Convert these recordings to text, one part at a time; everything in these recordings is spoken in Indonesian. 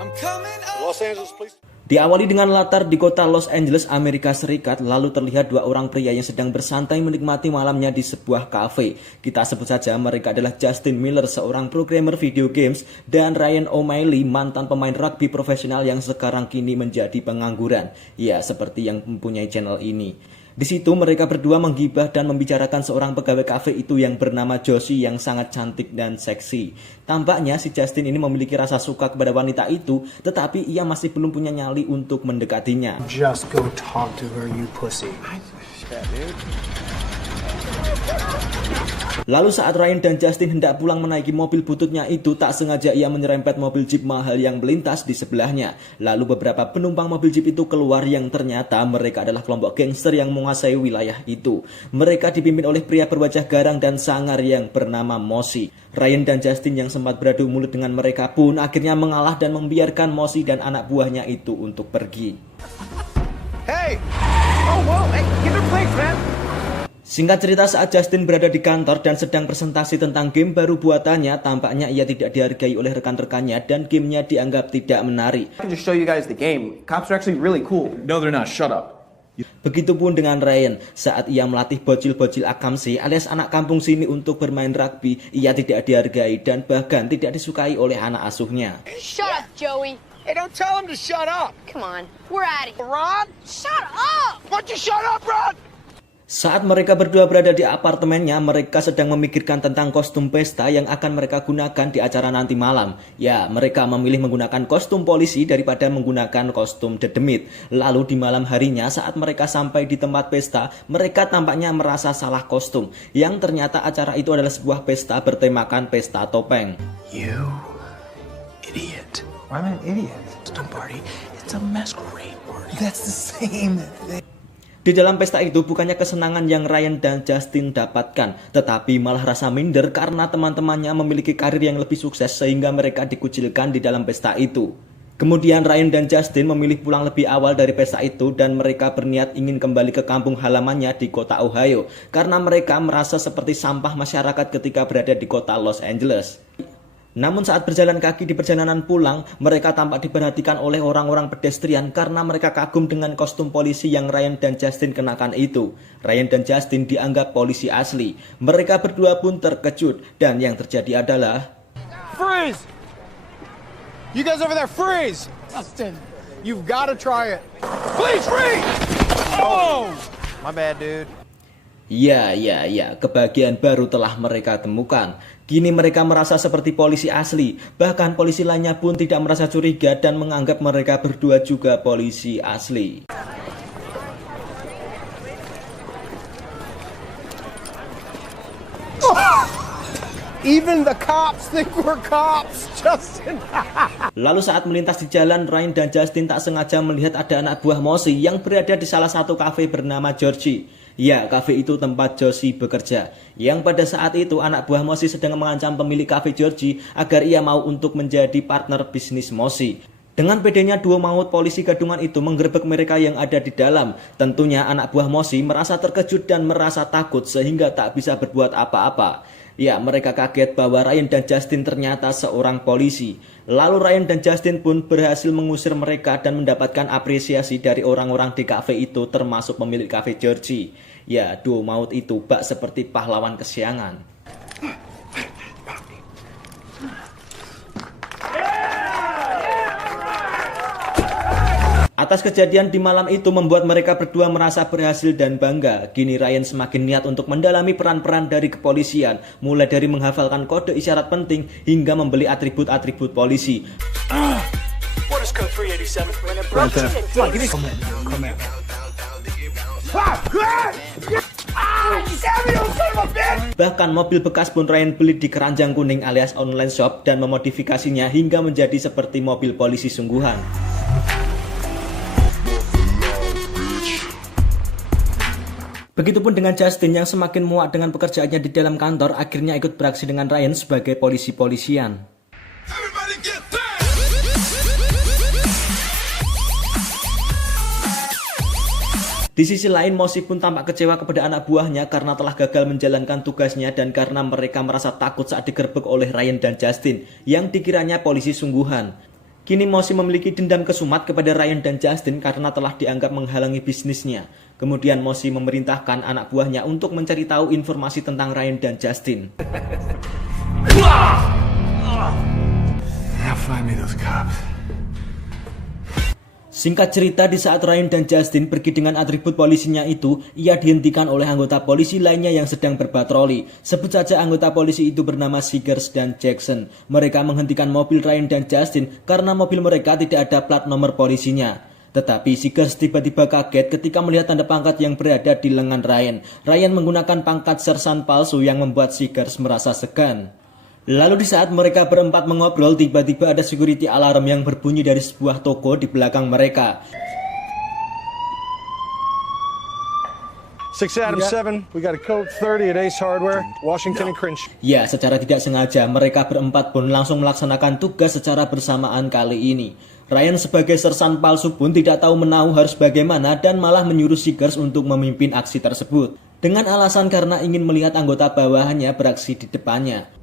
Los Angeles, please. Diawali dengan latar di kota Los Angeles, Amerika Serikat, lalu terlihat dua orang pria yang sedang bersantai menikmati malamnya di sebuah kafe. Kita sebut saja mereka adalah Justin Miller, seorang programmer video games, dan Ryan O'Malley, mantan pemain rugby profesional yang sekarang kini menjadi pengangguran. Ya, seperti yang mempunyai channel ini. Di situ mereka berdua menggibah dan membicarakan seorang pegawai kafe itu yang bernama Josie yang sangat cantik dan seksi. Tampaknya si Justin ini memiliki rasa suka kepada wanita itu, tetapi ia masih belum punya nyali untuk mendekatinya. Just go talk to her, you pussy. Lalu saat Ryan dan Justin hendak pulang menaiki mobil bututnya itu, tak sengaja ia menyerempet mobil jeep mahal yang melintas di sebelahnya. Lalu beberapa penumpang mobil jeep itu keluar yang ternyata mereka adalah kelompok gangster yang menguasai wilayah itu. Mereka dipimpin oleh pria berwajah garang dan sangar yang bernama Mosi. Ryan dan Justin yang sempat beradu mulut dengan mereka pun akhirnya mengalah dan membiarkan Mosi dan anak buahnya itu untuk pergi. Hey! Oh, whoa! Hey, give her place, man! Singkat cerita, saat Justin berada di kantor dan sedang presentasi tentang game baru buatannya, tampaknya ia tidak dihargai oleh rekan-rekannya dan gamenya dianggap tidak menarik. I can just show you guys the game. Cops are actually really cool. No, they're not. Shut up. Begitupun dengan Ryan, saat ia melatih bocil-bocil Akamsi alias anak kampung sini untuk bermain rugby, ia tidak dihargai dan bahkan tidak disukai oleh anak asuhnya. Shut up, Joey. Hey, don't tell him to shut up! Come on, we're at it. Ron? Shut up! Why don't you shut up, Ron? Saat mereka berdua berada di apartemennya, mereka sedang memikirkan tentang kostum pesta yang akan mereka gunakan di acara nanti malam. Ya, mereka memilih menggunakan kostum polisi daripada menggunakan kostum dedemit. Lalu di malam harinya saat mereka sampai di tempat pesta, mereka tampaknya merasa salah kostum. Yang ternyata acara itu adalah sebuah pesta bertemakan pesta topeng. You idiot. I'm an idiot. It's a party. It's a masquerade party. That's the same thing. Di dalam pesta itu bukannya kesenangan yang Ryan dan Justin dapatkan, tetapi malah rasa minder karena teman-temannya memiliki karir yang lebih sukses sehingga mereka dikucilkan di dalam pesta itu. Kemudian Ryan dan Justin memilih pulang lebih awal dari pesta itu dan mereka berniat ingin kembali ke kampung halamannya di kota Ohio karena mereka merasa seperti sampah masyarakat ketika berada di kota Los Angeles. Namun saat berjalan kaki di perjalanan pulang, mereka tampak diperhatikan oleh orang-orang pedestrian karena mereka kagum dengan kostum polisi yang Ryan dan Justin kenakan itu. Ryan dan Justin dianggap polisi asli. Mereka berdua pun terkejut dan yang terjadi adalah... Freeze! You guys over there, freeze! Justin, you've got to try it. Please, freeze! Oh! My bad, dude. Ya, kebahagiaan baru telah mereka temukan. Kini mereka merasa seperti polisi asli. Bahkan polisi lainnya pun tidak merasa curiga dan menganggap mereka berdua juga polisi asli. Even the cops think we're cops, Justin. Lalu saat melintas di jalan, Ryan dan Justin tak sengaja melihat ada anak buah Mosi yang berada di salah satu kafe bernama Georgie. Ya, kafe itu tempat Josie bekerja. Yang pada saat itu anak buah Mosi sedang mengancam pemilik kafe Georgie agar ia mau untuk menjadi partner bisnis Mosi. Dengan pedenya dua maut polisi gadungan itu menggerebek mereka yang ada di dalam. Tentunya anak buah Mosi merasa terkejut dan merasa takut sehingga tak bisa berbuat apa-apa. Ya, mereka kaget bahwa Ryan dan Justin ternyata seorang polisi. Lalu Ryan dan Justin pun berhasil mengusir mereka dan mendapatkan apresiasi dari orang-orang di kafe itu termasuk pemilik kafe Georgie. Ya, duo maut itu bak seperti pahlawan kesiangan. Atas kejadian di malam itu membuat mereka berdua merasa berhasil dan bangga. Kini Ryan semakin niat untuk mendalami peran-peran dari kepolisian, mulai dari menghafalkan kode isyarat penting hingga membeli atribut-atribut polisi. What is code 387? Bahkan mobil bekas pun Ryan beli di keranjang kuning alias online shop dan memodifikasinya hingga menjadi seperti mobil polisi sungguhan. Begitupun dengan Justin yang semakin muak dengan pekerjaannya di dalam kantor, akhirnya ikut beraksi dengan Ryan sebagai polisi-polisian. Di sisi lain, Mosi pun tampak kecewa kepada anak buahnya karena telah gagal menjalankan tugasnya dan karena mereka merasa takut saat digerebek oleh Ryan dan Justin yang dikiranya polisi sungguhan. Kini Mosi memiliki dendam kesumat kepada Ryan dan Justin karena telah dianggap menghalangi bisnisnya. Kemudian Mosi memerintahkan anak buahnya untuk mencari tahu informasi tentang Ryan dan Justin. Now find me those cops. Singkat cerita, di saat Ryan dan Justin pergi dengan atribut polisinya itu, ia dihentikan oleh anggota polisi lainnya yang sedang berpatroli. Sebut saja anggota polisi itu bernama Seegers dan Jackson. Mereka menghentikan mobil Ryan dan Justin karena mobil mereka tidak ada plat nomor polisinya. Tetapi Seegers tiba-tiba kaget ketika melihat tanda pangkat yang berada di lengan Ryan. Ryan menggunakan pangkat sersan palsu yang membuat Seegers merasa segan. Lalu di saat mereka berempat mengobrol, tiba-tiba ada security alarm yang berbunyi dari sebuah toko di belakang mereka. 6 Adam 7, we got a code 30 at Ace Hardware, Washington and Crenshaw. Ya, secara tidak sengaja mereka berempat pun langsung melaksanakan tugas secara bersamaan kali ini. Ryan sebagai sersan palsu pun tidak tahu menahu harus bagaimana dan malah menyuruh Seegers untuk memimpin aksi tersebut. Dengan alasan karena ingin melihat anggota bawahannya beraksi di depannya.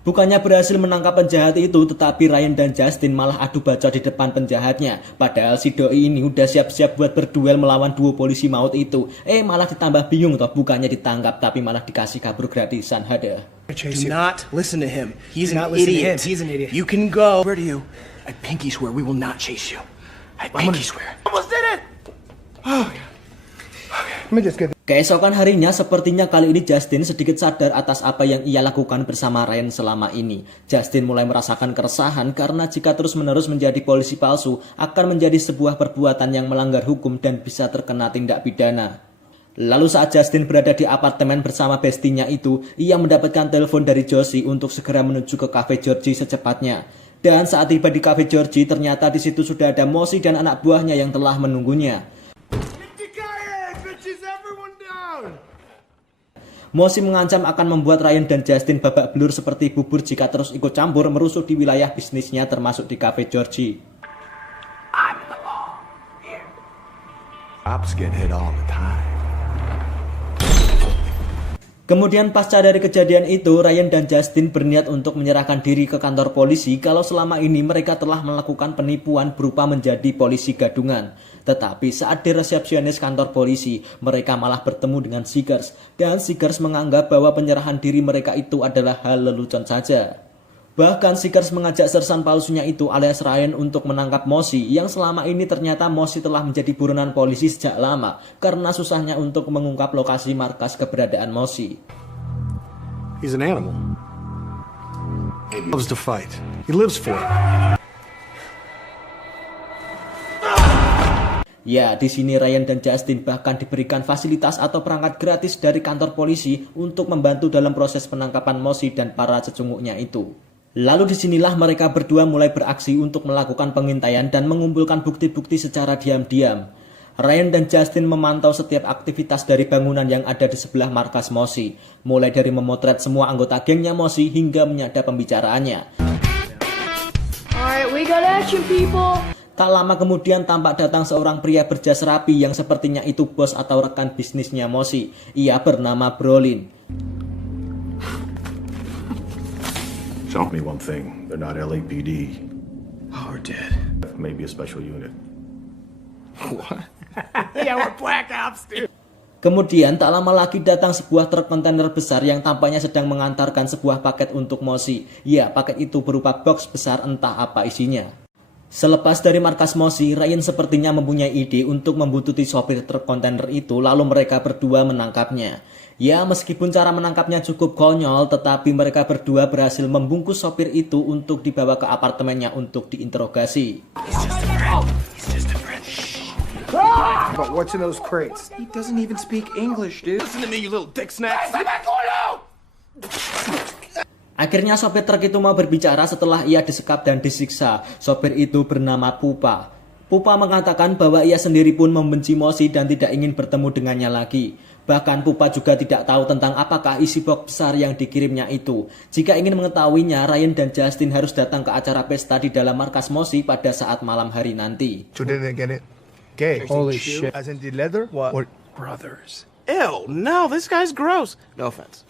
Bukannya berhasil menangkap penjahat itu, tetapi Ryan dan Justin malah adu bacot di depan penjahatnya. Padahal si doi ini udah siap-siap buat berduel melawan duo polisi maut itu. Malah ditambah bingung toh, bukannya ditangkap tapi malah dikasih kabur gratisan. Hada. Do not listen to him. He's an idiot. He's an idiot. You can go. Where do you? I pinky swear we will not chase you. I pinky swear. Almost did it! Oh, okay. Let me just get... Keesokan harinya, sepertinya kali ini Justin sedikit sadar atas apa yang ia lakukan bersama Ryan selama ini. Justin mulai merasakan keresahan karena jika terus-menerus menjadi polisi palsu akan menjadi sebuah perbuatan yang melanggar hukum dan bisa terkena tindak pidana. Lalu saat Justin berada di apartemen bersama bestinya itu, ia mendapatkan telepon dari Josie untuk segera menuju ke Cafe Georgie secepatnya. Dan saat tiba di Cafe Georgie, ternyata di situ sudah ada Mosi dan anak buahnya yang telah menunggunya. Mosi mengancam akan membuat Ryan dan Justin babak belur seperti bubur jika terus ikut campur merusuh di wilayah bisnisnya termasuk di Cafe Georgie. I'm the law here. Cops get hit all the time. Kemudian pasca dari kejadian itu, Ryan dan Justin berniat untuk menyerahkan diri ke kantor polisi kalau selama ini mereka telah melakukan penipuan berupa menjadi polisi gadungan. Tetapi saat di resepsionis kantor polisi, mereka malah bertemu dengan Seegers. Dan Seegers menganggap bahwa penyerahan diri mereka itu adalah hal lelucon saja. Bahkan Seegers mengajak sersan palsunya itu alias Ryan untuk menangkap Mosi, yang selama ini ternyata Mosi telah menjadi buronan polisi sejak lama karena susahnya untuk mengungkap lokasi markas keberadaan Mosi. He's an animal. He loves to fight. He lives for it. Ya, di sini Ryan dan Justin bahkan diberikan fasilitas atau perangkat gratis dari kantor polisi untuk membantu dalam proses penangkapan Mosi dan para cecunguknya itu. Lalu disinilah mereka berdua mulai beraksi untuk melakukan pengintaian dan mengumpulkan bukti-bukti secara diam-diam. Ryan dan Justin memantau setiap aktivitas dari bangunan yang ada di sebelah markas Mosi, mulai dari memotret semua anggota gengnya Mosi hingga menyadap pembicaraannya. Alright, we got action, people. Tak lama kemudian tampak datang seorang pria berjas rapi yang sepertinya itu bos atau rekan bisnisnya Mosi. Ia bernama Brolin. Tell me one thing, they're not LAPD. Oh, we're dead. Maybe a special unit. What? Yeah, we're black ops, dude. Kemudian tak lama lagi datang sebuah truk kontainer besar yang tampaknya sedang mengantarkan sebuah paket untuk Mosi. Ya, paket itu berupa box besar entah apa isinya. Selepas dari markas Mosi, Ryan sepertinya mempunyai ide untuk membuntuti sopir truk kontainer itu, lalu mereka berdua menangkapnya. Ya, meskipun cara menangkapnya cukup konyol, tetapi mereka berdua berhasil membungkus sopir itu untuk dibawa ke apartemennya untuk diinterogasi. But what's in those crates? He doesn't even speak English, dude. Listen to me, you little dick snack. Akhirnya sopir truk itu mau berbicara setelah ia disekap dan disiksa. Sopir itu bernama Pupa. Pupa mengatakan bahwa ia sendiri pun membenci Mosi dan tidak ingin bertemu dengannya lagi. Bahkan Pupa juga tidak tahu tentang apakah isi box besar yang dikirimnya itu. Jika ingin mengetahuinya, Ryan dan Justin harus datang ke acara pesta di dalam markas Mosi pada saat malam hari nanti. So didn't they get it? Gay. Holy shit. As in the leather? What? Or brothers. Ew, no, this guy's gross. No offense.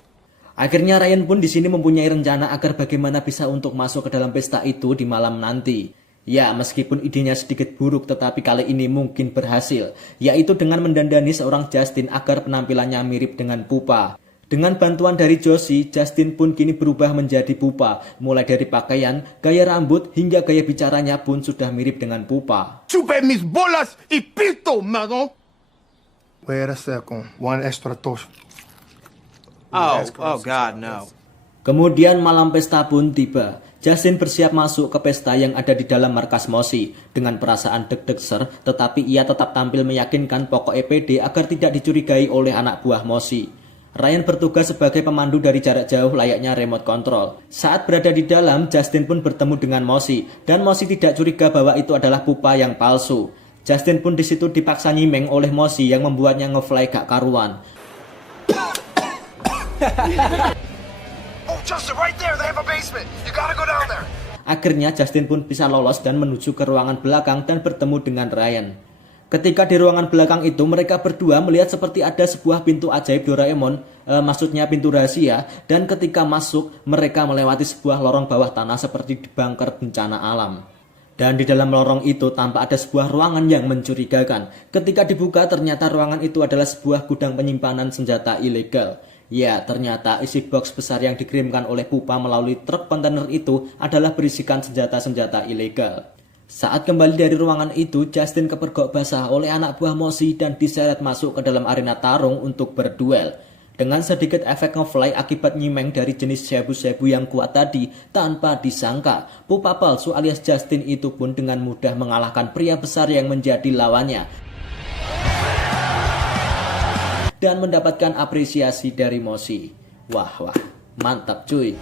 Akhirnya Ryan pun di sini mempunyai rencana agar bagaimana bisa untuk masuk ke dalam pesta itu di malam nanti. Ya, meskipun idenya sedikit buruk tetapi kali ini mungkin berhasil, yaitu dengan mendandani seorang Justin agar penampilannya mirip dengan Pupa. Dengan bantuan dari Josie, Justin pun kini berubah menjadi Pupa. Mulai dari pakaian, gaya rambut, hingga gaya bicaranya pun sudah mirip dengan Pupa. Chupe mis bolas y pito, mano. Puede ser con one extra tos. Oh God, no. Kemudian malam pesta pun tiba. Justin bersiap masuk ke pesta yang ada di dalam markas Mosi. Dengan perasaan deg-deg ser, tetapi ia tetap tampil meyakinkan pokoknya pede agar tidak dicurigai oleh anak buah Mosi. Ryan bertugas sebagai pemandu dari jarak jauh layaknya remote control. Saat berada di dalam, Justin pun bertemu dengan Mosi. Dan Mosi tidak curiga bahwa itu adalah Pupa yang palsu. Justin pun disitu dipaksa nyimeng oleh Mosi yang membuatnya ngefly gak karuan. Oh, Justin, right there. They have a basement. You gotta go down there. Akhirnya Justin pun bisa lolos dan menuju ke ruangan belakang dan bertemu dengan Ryan. Ketika di ruangan belakang itu mereka berdua melihat seperti ada sebuah pintu ajaib Doraemon, maksudnya pintu rahasia, dan ketika masuk mereka melewati sebuah lorong bawah tanah seperti di bunker bencana alam. Dan di dalam lorong itu tampak ada sebuah ruangan yang mencurigakan. Ketika dibuka ternyata ruangan itu adalah sebuah gudang penyimpanan senjata ilegal. Ya, ternyata isi box besar yang dikirimkan oleh Pupa melalui truk kontainer itu adalah berisikan senjata-senjata ilegal. Saat kembali dari ruangan itu, Justin kepergok basah oleh anak buah Mosi dan diseret masuk ke dalam arena tarung untuk berduel. Dengan sedikit efek ngefly akibat nyimeng dari jenis sebu-sebu yang kuat tadi, tanpa disangka, Pupa palsu alias Justin itu pun dengan mudah mengalahkan pria besar yang menjadi lawannya. Dan mendapatkan apresiasi dari Mosi. Wah, mantap cuy.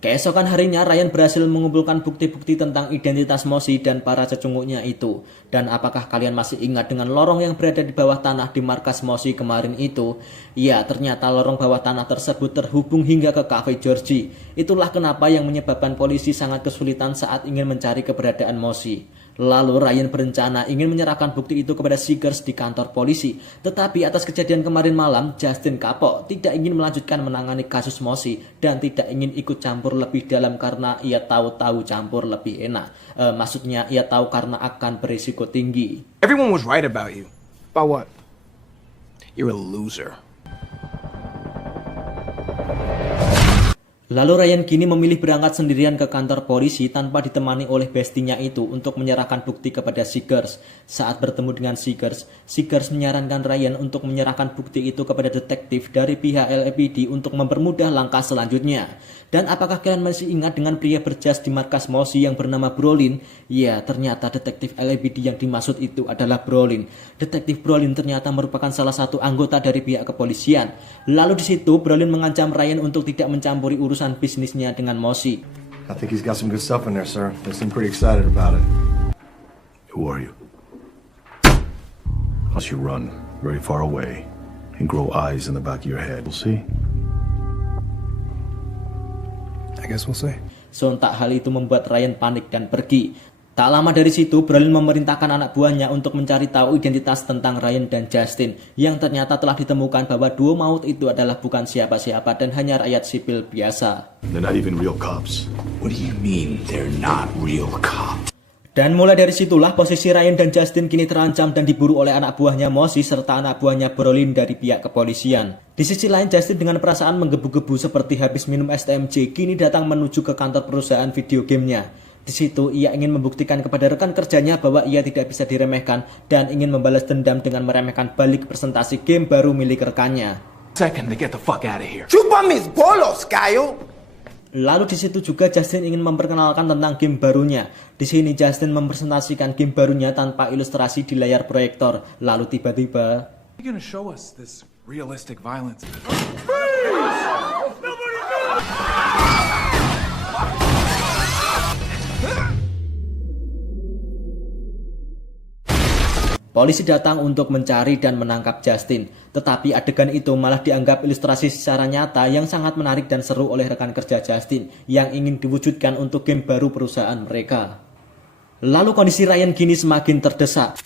Keesokan harinya Ryan berhasil mengumpulkan bukti-bukti tentang identitas Mosi dan para cecunguknya itu. Dan apakah kalian masih ingat dengan lorong yang berada di bawah tanah di markas Mosi kemarin itu? Ya, ternyata lorong bawah tanah tersebut terhubung hingga ke Cafe Georgie. Itulah kenapa yang menyebabkan polisi sangat kesulitan saat ingin mencari keberadaan Mosi. Lalu Ryan berencana ingin menyerahkan bukti itu kepada Seekers di kantor polisi. Tetapi atas kejadian kemarin malam, Justin kapok, tidak ingin melanjutkan menangani kasus Mosi dan tidak ingin ikut campur lebih dalam karena ia tahu campur lebih enak. Maksudnya ia tahu karena akan berisiko tinggi. Everyone was right about you. About what? You're a loser. Lalu Ryan kini memilih berangkat sendirian ke kantor polisi tanpa ditemani oleh bestinya itu untuk menyerahkan bukti kepada Seekers. Saat bertemu dengan Seekers menyarankan Ryan untuk menyerahkan bukti itu kepada detektif dari pihak LAPD untuk mempermudah langkah selanjutnya. Dan apakah kalian masih ingat dengan pria berjas di markas Mosi yang bernama Brolin? Ya, ternyata detektif LAPD yang dimaksud itu adalah Brolin. Detektif Brolin ternyata merupakan salah satu anggota dari pihak kepolisian. Lalu di situ Brolin mengancam Ryan untuk tidak mencampuri urusan bisnisnya dengan Mosi. I think he's got some good stuff in there, sir. They seem pretty excited about it. Who are you? Unless you run very far away and grow eyes in the back of your head, we'll see. I guess we'll see. Sontak hal itu membuat Ryan panik dan pergi. Tak lama dari situ, Brolin memerintahkan anak buahnya untuk mencari tahu identitas tentang Ryan dan Justin, yang ternyata telah ditemukan bahwa duo maut itu adalah bukan siapa-siapa dan hanya rakyat sipil biasa. They're not even real cops. What do you mean they're not real cops? Dan mulai dari situlah posisi Ryan dan Justin kini terancam dan diburu oleh anak buahnya Mosi serta anak buahnya Brolin dari pihak kepolisian. Di sisi lain, Justin dengan perasaan menggebu-gebu seperti habis minum STMJ kini datang menuju ke kantor perusahaan video gamenya. Di situ ia ingin membuktikan kepada rekan kerjanya bahwa ia tidak bisa diremehkan dan ingin membalas dendam dengan meremehkan balik presentasi game baru milik rekannya. Second to get the fuck out of here. Chupa mis bolos, Cayo. Lalu di situ juga Justin ingin memperkenalkan tentang game barunya. Di sini Justin mempresentasikan game barunya tanpa ilustrasi di layar proyektor. Lalu tiba-tiba, You're gonna show us this realistic violence. polisi datang untuk mencari dan menangkap Justin. Tetapi adegan itu malah dianggap ilustrasi secara nyata yang sangat menarik dan seru oleh rekan kerja Justin yang ingin diwujudkan untuk game baru perusahaan mereka. Lalu kondisi Ryan kini semakin terdesak.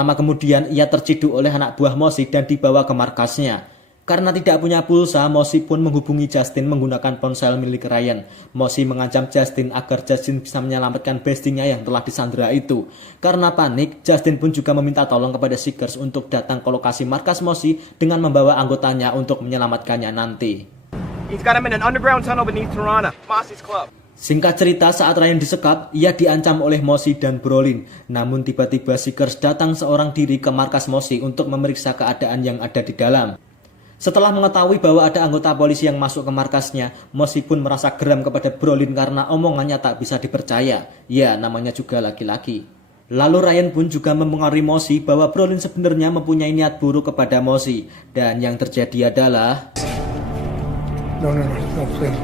lama kemudian ia terciduk oleh anak buah Mosi dan dibawa ke markasnya. Karena tidak punya pulsa, Mosi pun menghubungi Justin menggunakan ponsel milik Ryan. Mosi mengancam Justin agar Justin bisa menyelamatkan bestinya yang telah disandera itu. Karena panik, Justin pun juga meminta tolong kepada Seekers untuk datang ke lokasi markas Mosi dengan membawa anggotanya untuk menyelamatkannya nanti. He's got him in an underground tunnel beneath Tirana, Mossy's club. Singkat cerita, saat Ryan disekap, ia diancam oleh Mosi dan Brolin. Namun tiba-tiba Seekers datang seorang diri ke markas Mosi untuk memeriksa keadaan yang ada di dalam. Setelah mengetahui bahwa ada anggota polisi yang masuk ke markasnya, Mosi pun merasa geram kepada Brolin karena omongannya tak bisa dipercaya. Ya, namanya juga laki-laki. Lalu Ryan pun juga mempengaruhi Mosi bahwa Brolin sebenarnya mempunyai niat buruk kepada Mosi. Dan yang terjadi adalah... No, please.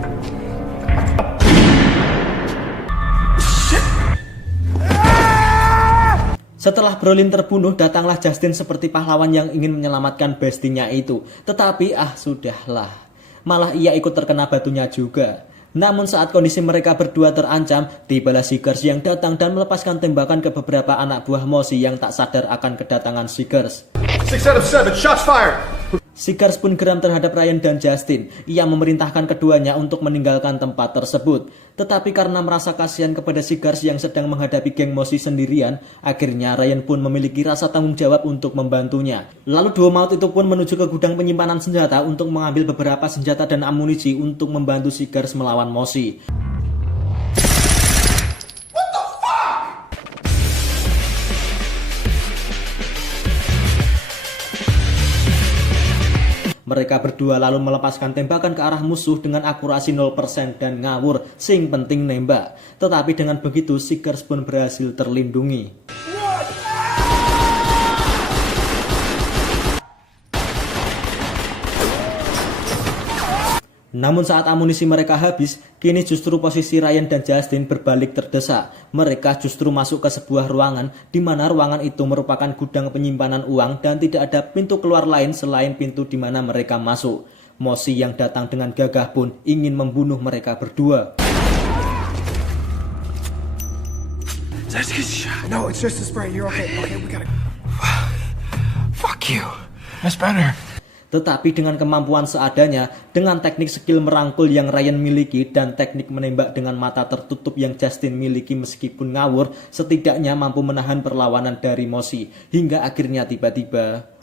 Setelah Brolin terbunuh, datanglah Justin seperti pahlawan yang ingin menyelamatkan bestinya itu. Tetapi sudahlah, malah ia ikut terkena batunya juga. Namun saat kondisi mereka berdua terancam, tibalah Seekers yang datang dan melepaskan tembakan ke beberapa anak buah Mosi yang tak sadar akan kedatangan Seekers. 6 out of 7, shots fired! Seekers pun geram terhadap Ryan dan Justin. Ia memerintahkan keduanya untuk meninggalkan tempat tersebut. Tetapi karena merasa kasihan kepada Seekers yang sedang menghadapi geng Mosi sendirian, akhirnya Ryan pun memiliki rasa tanggung jawab untuk membantunya. Lalu duo maut itu pun menuju ke gudang penyimpanan senjata untuk mengambil beberapa senjata dan amunisi untuk membantu Seekers melawan Mosi. Mereka berdua lalu melepaskan tembakan ke arah musuh dengan akurasi 0% dan ngawur, sing penting nembak. Tetapi dengan begitu Seekers pun berhasil terlindungi. Namun saat amunisi mereka habis, kini justru posisi Ryan dan Justin berbalik terdesak. Mereka justru masuk ke sebuah ruangan, di mana ruangan itu merupakan gudang penyimpanan uang dan tidak ada pintu keluar lain selain pintu di mana mereka masuk. Mosi yang datang dengan gagah pun ingin membunuh mereka berdua. No, it's just a spray. You're okay. Okay, we gotta... Fuck you. That's better. Tetapi dengan kemampuan seadanya, dengan teknik skill merangkul yang Ryan miliki dan teknik menembak dengan mata tertutup yang Justin miliki meskipun ngawur, setidaknya mampu menahan perlawanan dari Mosi. Hingga akhirnya tiba-tiba...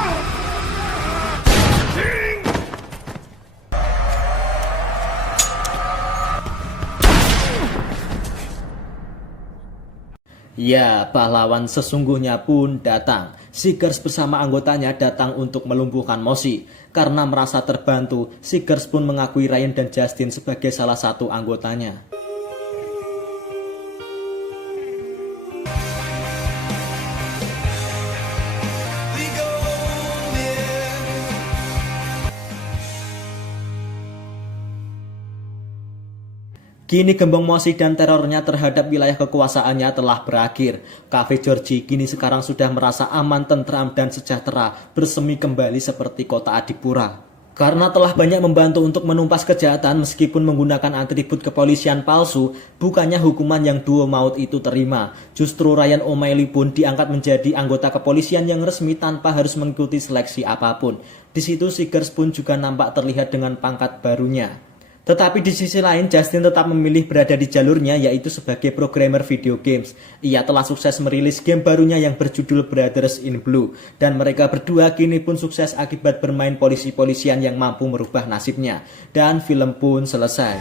Ya, pahlawan sesungguhnya pun datang. Seekers bersama anggotanya datang untuk melumpuhkan Mosi. Karena merasa terbantu, Seekers pun mengakui Ryan dan Justin sebagai salah satu anggotanya. Kini gembong Mosi dan terornya terhadap wilayah kekuasaannya telah berakhir. Cafe Georgie kini sekarang sudah merasa aman, tentram, dan sejahtera, bersemi kembali seperti kota Adipura. Karena telah banyak membantu untuk menumpas kejahatan meskipun menggunakan atribut kepolisian palsu, bukannya hukuman yang duo maut itu terima. Justru Ryan O'Malley pun diangkat menjadi anggota kepolisian yang resmi tanpa harus mengikuti seleksi apapun. Di situ Seekers pun juga nampak terlihat dengan pangkat barunya. Tetapi di sisi lain, Justin tetap memilih berada di jalurnya, yaitu sebagai programmer video games. Ia telah sukses merilis game barunya yang berjudul Brothers in Blue. Dan mereka berdua kini pun sukses akibat bermain polisi-polisian yang mampu merubah nasibnya. Dan film pun selesai.